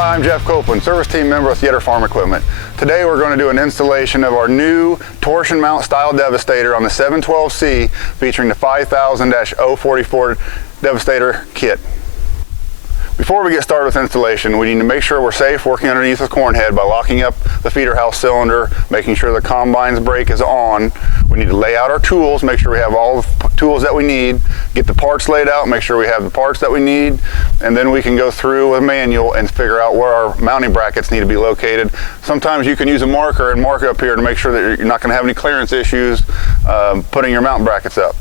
Hi, I'm Jeff Coplan, service team member with Yetter Farm Equipment. Today we're going to do an installation of our new torsion-mount style Devastator on the 712C featuring the 5000-044 Devastator kit. Before we get started with installation, we need to make sure we're safe working underneath the corn head by locking up the feeder house cylinder, making sure the combine's brake is on. We need to lay out our tools, make sure we have all the tools that we need, get the parts laid out, make sure we have the parts that we need, and then we can go through a manual and figure out where our mounting brackets need to be located. Sometimes you can use a marker and mark up here to make sure that you're not going to have any clearance issues putting your mounting brackets up.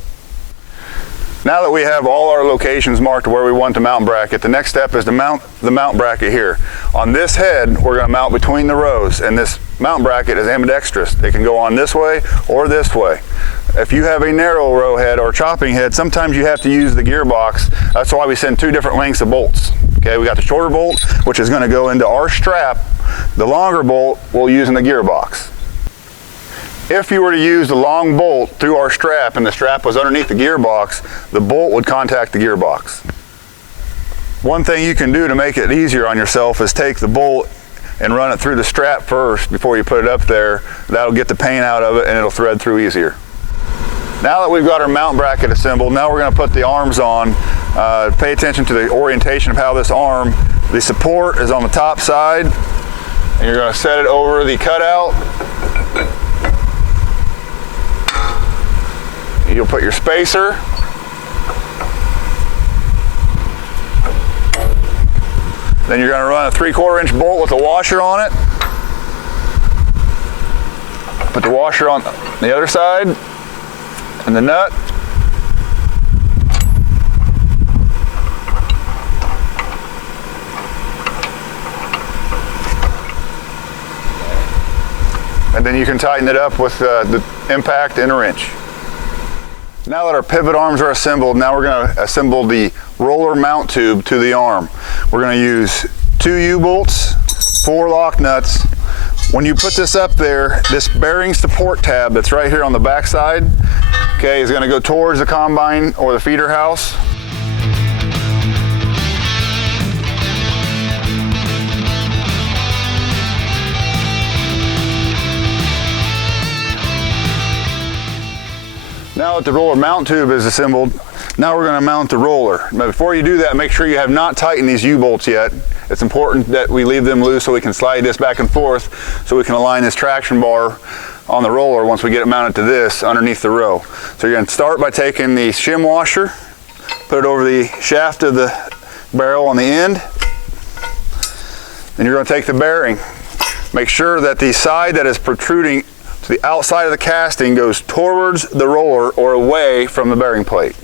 Now that we have all our locations marked where we want the mount bracket, the next step is to mount the mount bracket here. On this head, we're going to mount between the rows, and this mount bracket is ambidextrous. It can go on this way or this way. If you have a narrow row head or chopping head, sometimes you have to use the gearbox. That's why we send two different lengths of bolts. Okay, we got the shorter bolt, which is going to go into our strap. The longer bolt we'll use in the gearbox. If you were to use the long bolt through our strap and the strap was underneath the gearbox, the bolt would contact the gearbox. One thing you can do to make it easier on yourself is take the bolt and run it through the strap first before you put it up there. That'll get the paint out of it and it'll thread through easier. Now that we've got our mount bracket assembled, now we're going to put the arms on. Pay attention to the orientation of how this arm, the support is on the top side, and you're going to set it over the cutout. You'll put your spacer. Then you're going to run a 3/4 inch bolt with a washer on it. Put the washer on the other side and the nut. And then you can tighten it up with the impact and a wrench. Now that our pivot arms are assembled, now we're going to assemble the roller mount tube to the arm. We're going to use 2 U-bolts, 4 lock nuts. When you put this up there, this bearing support tab that's right here on the back side, okay, is going to go towards the combine or the feeder house. Now that the roller mount tube is assembled, now we're going to mount the roller. But before you do that, make sure you have not tightened these U-bolts yet. It's important that we leave them loose so we can slide this back and forth so we can align this traction bar on the roller once we get it mounted to this underneath the row. So you're going to start by taking the shim washer, put it over the shaft of the barrel on the end. Then you're going to take the bearing. Make sure that the side that is protruding to the outside of the casting goes towards the roller or away from the bearing plate.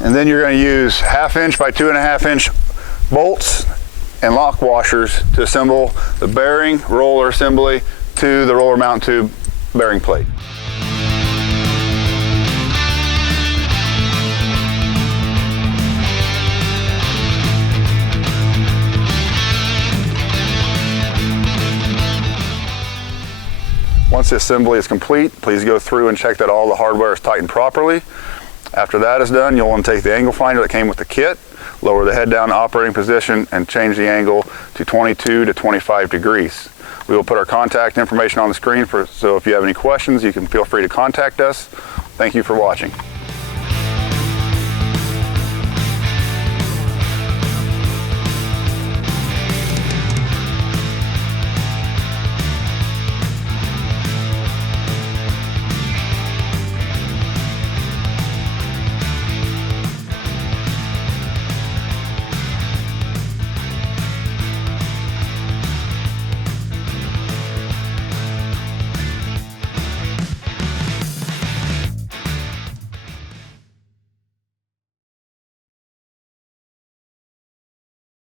And then you're going to use 1/2 inch by 2.5 inch bolts and lock washers to assemble the bearing roller assembly to the roller mount tube bearing plate. Once the assembly is complete, please go through and check that all the hardware is tightened properly. After that is done, you'll want to take the angle finder that came with the kit, lower the head down to operating position, and change the angle to 22 to 25 degrees. We will put our contact information on the screen, so if you have any questions, you can feel free to contact us. Thank you for watching.